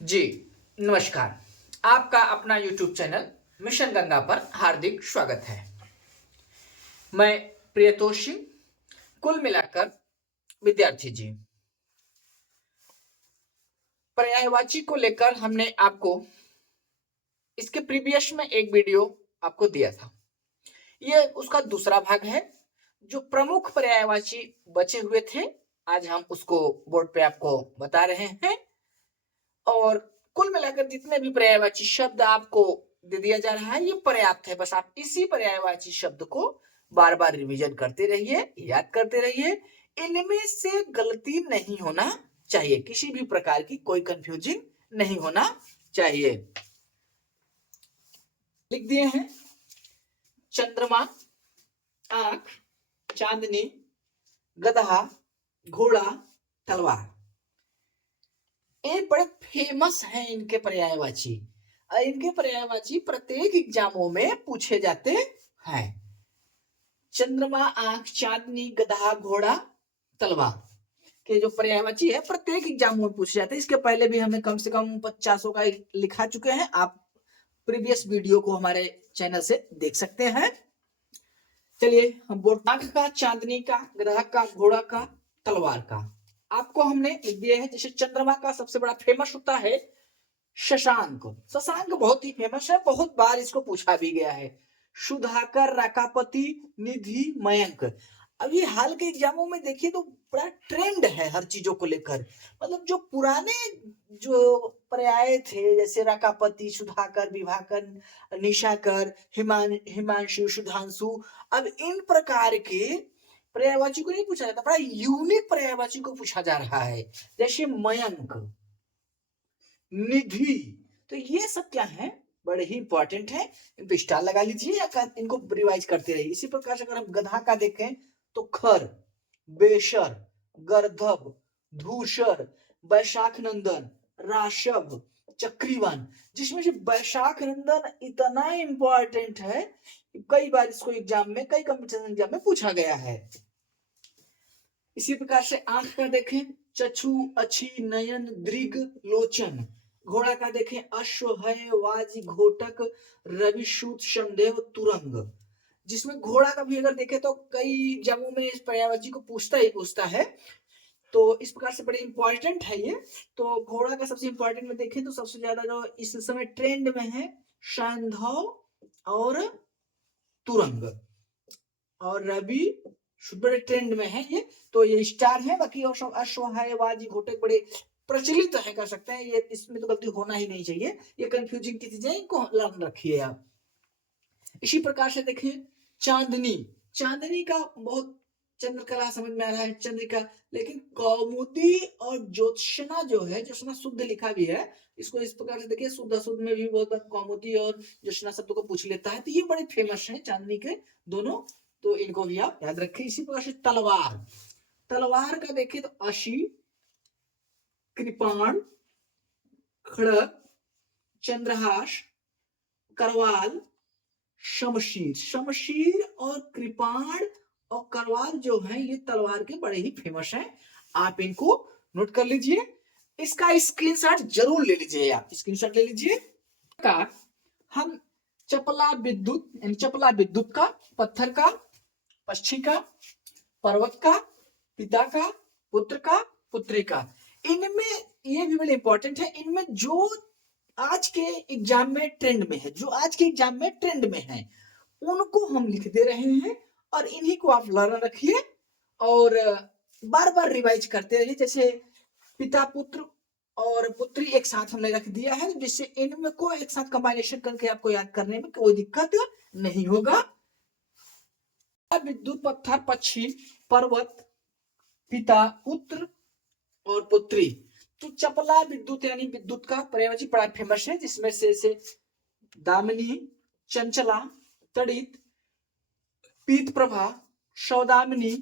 जी, नमस्कार। आपका अपना यूट्यूब चैनल मिशन गंगा पर हार्दिक स्वागत है। मैं प्रियतोष सिंह, कुल मिलाकर विद्यार्थी जी। पर्यायवाची को लेकर हमने आपको इसके प्रीवियस में एक वीडियो आपको दिया था। ये उसका दूसरा भाग है। जो प्रमुख पर्यायवाची बचे हुए थे, आज हम उसको बोर्ड पे आपको बता रहे हैं। और कुल मिलाकर जितने भी पर्यायवाची शब्द आपको दे दिया जा रहा है, ये पर्याप्त है। बस आप इसी पर्यायवाची शब्द को बार बार रिवीजन करते रहिए, याद करते रहिए। इनमें से गलती नहीं होना चाहिए, किसी भी प्रकार की कोई कंफ्यूजिंग नहीं होना चाहिए। लिख दिए हैं चंद्रमा, आंख, चांदनी, गधा, घोड़ा, तलवार। ये बड़े फेमस हैं इनके पर्यायवाची। इनके पर्यायवाची प्रत्येक एग्जामों में पूछे जाते हैं। चंद्रमा, आंख, चांदनी, गधा, घोड़ा, तलवार के जो पर्यायवाची है प्रत्येक एग्जाम में पूछे जाते हैं। इसके पहले भी हमें कम से कम 50 का लिखा चुके हैं। आप प्रीवियस वीडियो को हमारे चैनल से देख सकते हैं। चलिए हम बोर्ड आंख का, चांदनी का, गधा का, घोड़ा का, तलवार का आपको हमने लिख दिया है। जैसे चंद्रमा का सबसे बड़ा फेमस होता है शशांक। शशांक बहुत ही फेमस है, बहुत बार इसको पूछा भी गया है। सुधाकर, राकापति, निधि, मयंक। अभी हाल के एग्जामों में देखिए तो बड़ा ट्रेंड है हर चीजों को लेकर। मतलब जो पुराने जो पर्याय थे, जैसे राकापति, सुधाकर, विभाकर, निशाकर, हिमांशु, सुधांशु, अब इन प्रकार के पर्यायवाची को नहीं पूछा जाता, बड़ा यूनिक पर्यायवाची को पूछा जा रहा है। जैसे मयंक, निधि, तो ये सब क्या है, बड़े ही इंपॉर्टेंट है। इन पे स्टार लगा लीजिए या इनको रिवाइज करते रहिए। इसी प्रकार से अगर हम गधा का देखें तो खर, बेशर, गर्धब, धूसर, वैशाख नंदन, राशभ, चक्रीवन। जिसमें से वैशाख नंदन इतना इंपॉर्टेंट है, कई बार इसको एग्जाम में, कई कंपटीशन एग्जाम में पूछा गया है। इसी प्रकार से आंख का देखें, चक्षु, अच्छी, नयन, दृग, लोचन। घोड़ा का देखें, अश्व, है, वाजी, घोटक, रवि, सूत, संदेव, तुरंग। जिसमें घोड़ा का भी अगर देखें तो कई एग्जामों में इस पर्यायवाची को पूछता है। तो इस प्रकार से बड़े इंपॉर्टेंट है ये। तो घोड़ा का सबसे इंपॉर्टेंट में देखें तो सबसे ज्यादा जो इस समय ट्रेंड में है सैंधव और तुरंग, और रवि बड़े ट्रेंड में है ये। तो ये स्टार है। बाकी और सब अश्व, है, वाजी, घोटक बड़े प्रचलित है, कर सकते हैं। ये इसमें तो गलती होना ही नहीं चाहिए। ये कंफ्यूजिंग की चीजें, इनको लर्न रखिए आप। इसी प्रकार से देखिए चांदनी। चांदनी का बहुत चंद्रकला समझ में आ रहा है, चंद्रिका। लेकिन कौमुदी और ज्योत्सना जो है, ज्योत्सना शुद्ध लिखा भी है, इसको इस प्रकार से देखिए, शुद्ध अशुद्ध में भी बहुत बार कौमुदी और ज्योत्सना शब्दों को पूछ लेता है। तो ये बड़े फेमस है चांदनी के दोनों, तो इनको भी आप याद रखें। इसी प्रकार से तलवार। तलवार का देखिए तो अशी, कृपाण, खड़ग, चंद्रहास, करवाल, शमशीर। शमशीर और कृपाण और करवाल जो है, ये तलवार के बड़े ही फेमस हैं। आप इनको नोट कर लीजिए। इसका स्क्रीनशॉट जरूर ले लीजिए, आप स्क्रीनशॉट ले लीजिए। का हम चपला विद्युत, चपला विद्युत का, पत्थर का, पक्षी का, पर्वत का, पिता का, पुत्र का, पुत्री का। इनमें ये भी बड़े इंपॉर्टेंट है। इनमें जो आज के एग्जाम में ट्रेंड में है, जो आज के एग्जाम में ट्रेंड में है, उनको हम लिख दे रहे हैं। और इन्हीं को आप लर्न रखिए और बार बार रिवाइज करते रहिए। जैसे पिता, पुत्र और पुत्री एक साथ हमने रख दिया है, जिससे इनमें को एक साथ कंबाइनेशन करके आपको याद करने में कोई दिक्कत नहीं होगा। विद्युत, पत्थर, पक्षी, पर्वत, पिता, पुत्र और पुत्री। तो चपला विद्युत यानी विद्युत का पर्यायवाची बड़ा फेमस है, जिसमें से दामिनी, चंचला, तड़ित, पीत प्रभा, सौदामिनी,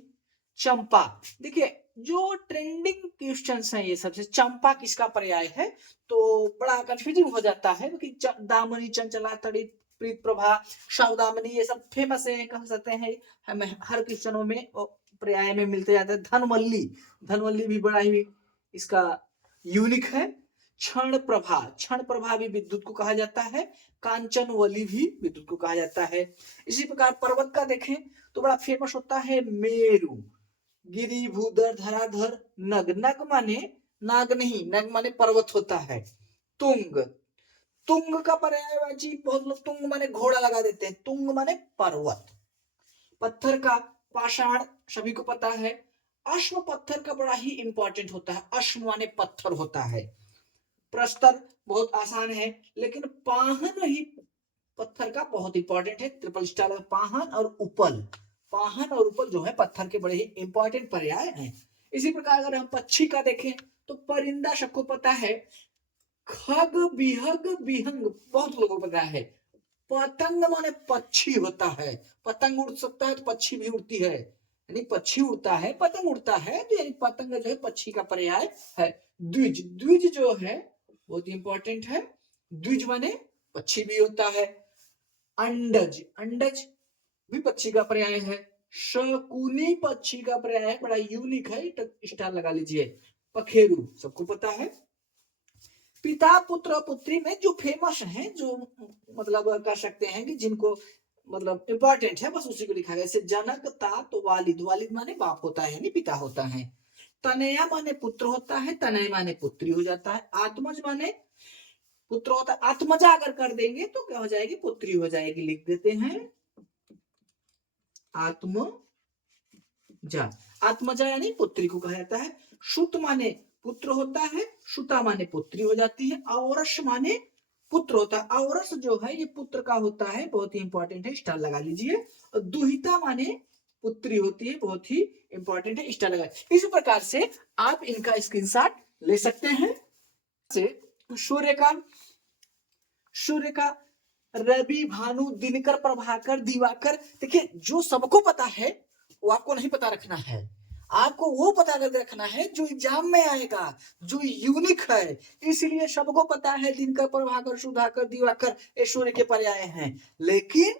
चंपा। देखिए जो ट्रेंडिंग क्वेश्चंस हैं ये सबसे, चंपा किसका पर्याय है, तो बड़ा कंफ्यूजिंग हो जाता है कि दामिनी, चंचला, तड़ित, प्रीत प्रभा, सौदामिनी, ये सब फेमस है, कह सकते हैं। हमें हर क्वेश्चनों में पर्याय में मिलते जाते हैं। धनवल्ली, धनवल्ली भी बड़ा ही इसका यूनिक है। क्षण प्रभा भी विद्युत को कहा जाता है, कांचन वली भी विद्युत को कहा जाता है। इसी प्रकार पर्वत का देखें तो बड़ा फेमस होता है मेरु, गिरि, भूधर, धराधर, नग। नग माने नाग नहीं, नग माने पर्वत होता है। तुंग, तुंग का पर्यायवाची बहुत लोग तुंग माने घोड़ा लगा देते हैं, तुंग माने पर्वत। पत्थर का पाषाण सभी को पता है। अश्व पत्थर का बड़ा ही इंपॉर्टेंट होता है, अश्व माने पत्थर होता है। प्रस्तर बहुत आसान है, लेकिन पाहन ही पत्थर का बहुत इंपॉर्टेंट है, ट्रिपल स्टार। पाहन और उपल, पाहन और उपल जो है पत्थर के बड़े ही इंपॉर्टेंट पर्याय हैं। इसी प्रकार अगर हम पक्षी का देखें तो परिंदा सबको पता है। खग, बिहग, बिहंग बहुत लोगों को पता है। पतंग माने पक्षी होता है, पतंग उड़ सकता है तो पक्षी भी उड़ती है, यानी पक्षी उड़ता है, पतंग उड़ता है, तो यानी पतंग जो है पक्षी का पर्याय है। द्विज, द्विज जो है बहुत इंपॉर्टेंट है, द्विज माने पक्षी भी होता है। अंडज, अंडज भी पक्षी का पर्याय है। शकुनी पक्षी का पर्याय है, बड़ा यूनिक है, स्टार लगा लीजिए। पखेरु सबको पता है। पिता, पुत्र, पुत्री में जो फेमस है, जो मतलब कह सकते हैं कि जिनको मतलब इंपॉर्टेंट है, बस उसी को लिखा गया। जैसे जनक था तो वालिद, वालिद माने बाप होता है, यानी पिता होता है। तनया माने पुत्र होता है, तनय माने पुत्री हो जाता है। आत्मज माने पुत्र होता है, आत्मजा अगर कर देंगे तो क्या हो जाएगी, पुत्री हो जाएगी। लिख देते हैं आत्मजा, आत्मजा यानी पुत्री को कहा जाता है। सुत माने पुत्र होता है, सुता माने पुत्री हो जाती है। औरस माने पुत्र होता है, औरस जो है ये पुत्र का होता है, बहुत ही इंपॉर्टेंट है, स्टार लगा लीजिए। और दुहिता माने पुत्री होती है, बहुत ही इंपॉर्टेंट है, स्टार लगा। इस प्रकार से आप इनका स्क्रीनशॉट ले सकते हैं। सूर्य का, सूर्य का रवि, भानु, दिनकर, प्रभाकर, दिवाकर। देखिए जो सबको पता है वो आपको नहीं पता रखना है, आपको वो पता करके रखना है जो एग्जाम में आएगा, जो यूनिक है। इसलिए सबको पता है दिनकर, प्रभाकर, सुधाकर, दिवाकर ये सूर्य के पर्याय हैं, लेकिन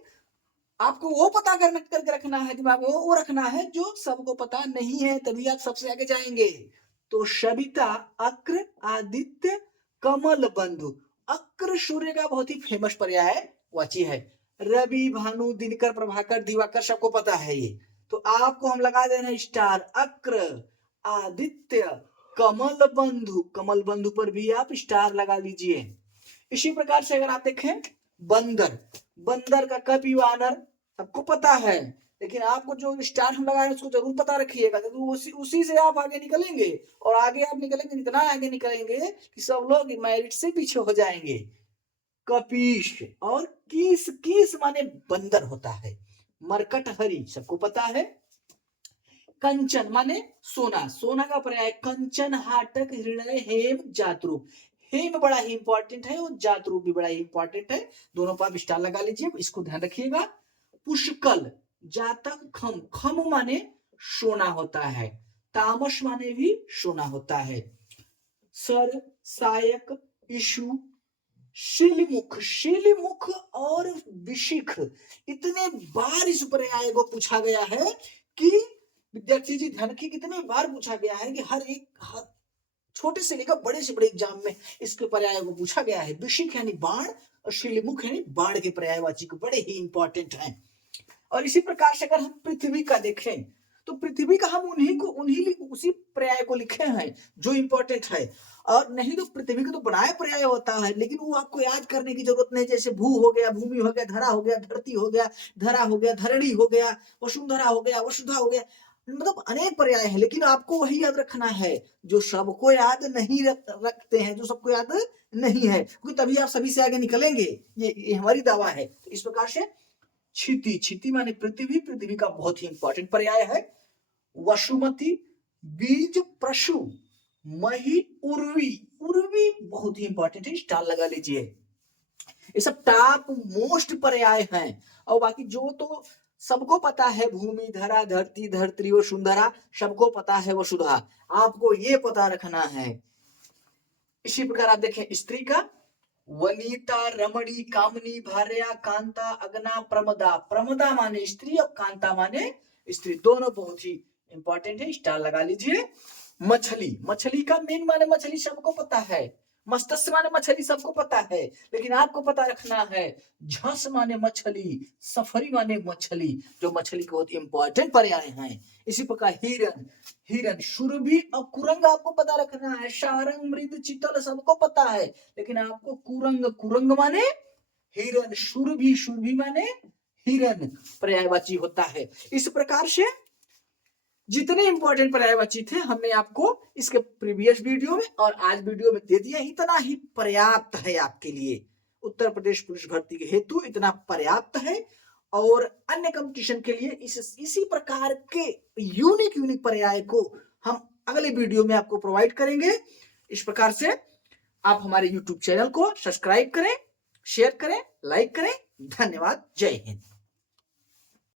आपको वो पता करके रखना है, दिमाग में वो रखना है जो सबको पता नहीं है, तभी आप सबसे आगे जाएंगे। तो सविता, अक्र, आदित्य, कमल बंधु। अक्र सूर्य का बहुत ही फेमस पर्याय वाची है। रवि, भानु, दिनकर, प्रभाकर, दिवाकर सबको पता है ये, तो आपको हम लगा देना स्टार। अक्र, आदित्य, कमल बंधु, कमल बंधु पर भी आप स्टार लगा लीजिए। इसी प्रकार से अगर आप देखें बंदर, बंदर का कपि, वानर सबको पता है, लेकिन आपको जो स्टार हम लगाए उसको जरूर पता रखिएगा, तो उसी से आप आगे निकलेंगे, और आगे आप निकलेंगे, इतना आगे निकलेंगे कि सब लोग मेरिट से पीछे हो जाएंगे। कपीश और किस, किस माने बंदर होता है। मरकट हरी सबको पता है। कंचन माने सोना, सोना का पर्याय कंचन, हाटक, हृदय, हेम, जातरूप। हेम बड़ा ही इंपॉर्टेंट है और जातरूप भी बड़ा ही इंपॉर्टेंट है, दोनों पर आप स्टार लगा लीजिए, इसको ध्यान रखिएगा। पुष्कल, जातक, खम, खम माने सोना होता है, तामस माने भी सोना होता है। सर, सायक, ईशु, शिलमुख, शिलमुख और विशिख, इतने बार इस पर्याय को पूछा गया है कि विद्यार्थी जी ध्यान रखिए, कितने बार पूछा गया है कि हर छोटे से लेकर बड़े से बड़े एग्जाम में इसके पर्याय को पूछा गया है। विशिख यानी बाण और शिलमुख यानी बाण के पर्यायवाची को बड़े ही इंपॉर्टेंट हैं। और इसी प्रकार से अगर हम पृथ्वी का देखें तो पृथ्वी का हम उन्हीं उसी पर्याय को लिखे हैं जो इंपॉर्टेंट है, और नहीं तो पृथ्वी का तो बनाया पर्याय होता है, लेकिन वो आपको याद करने की जरूरत नहीं। जैसे भू हो गया, भूमि हो गया, धरा हो गया, धरती हो गया, धरा हो गया, धरणी हो गया, वसुंधरा हो गया, वसुधा हो गया, मतलब अनेक पर्याय है, लेकिन आपको वही याद रखना है जो सबको याद नहीं रखते हैं, जो सबको याद नहीं है, क्योंकि तभी आप सभी से आगे निकलेंगे, ये हमारी दावा है। तो इस प्रकार से क्षिति, क्षिति माने पृथ्वी, पृथ्वी का बहुत ही इंपॉर्टेंट पर्याय है। वसुमती, बीज, प्रशु, मही, उर्वी, उर्वी बहुत ही इंपॉर्टेंट है, स्टार लगा लीजिए। ये सब टॉप मोस्ट पर्याय हैं, और बाकी जो तो सबको पता है, भूमि, धरा, धरती, धरत्री, वसुंधरा सबको पता है, वसुधा आपको ये पता रखना है। इसी प्रकार आप देखें स्त्री का वनीता, रमणी, कामनी, भार्या, कांता, अगना, प्रमदा। प्रमदा माने स्त्री और कांता माने स्त्री, दोनों बहुत ही इंपॉर्टेंट है, स्टार लगा लीजिए। मछली, मछली का मेन माने मछली सबको पता है, मत्स्य माने मछली सबको पता है, लेकिन आपको पता रखना है झस माने मछली, सफरी माने मछली, जो मछली के बहुत इंपॉर्टेंट पर्याय हैं। इसी प्रकार हिरन, हिरन, शुरभि और कुरंग आपको पता रखना है। सारंग, मृद, चितल सबको पता है, लेकिन आपको कुरंग, कुरंग माने हिरन, शुरभि, शुरभि माने हिरन पर्यायवाची होता है। इस प्रकार से जितने इंपॉर्टेंट पर्यायवाची थे हमने आपको इसके प्रीवियस वीडियो में और आज वीडियो में दे दिया, इतना ही पर्याप्त है आपके लिए। उत्तर प्रदेश पुलिस भर्ती के हेतु इतना पर्याप्त है, और अन्य कंपटीशन के लिए इसी प्रकार के यूनिक पर्याय को हम अगले वीडियो में आपको प्रोवाइड करेंगे। इस प्रकार से आप हमारे YouTube चैनल को सब्सक्राइब करें, शेयर करें, लाइक करें। धन्यवाद। जय हिंद।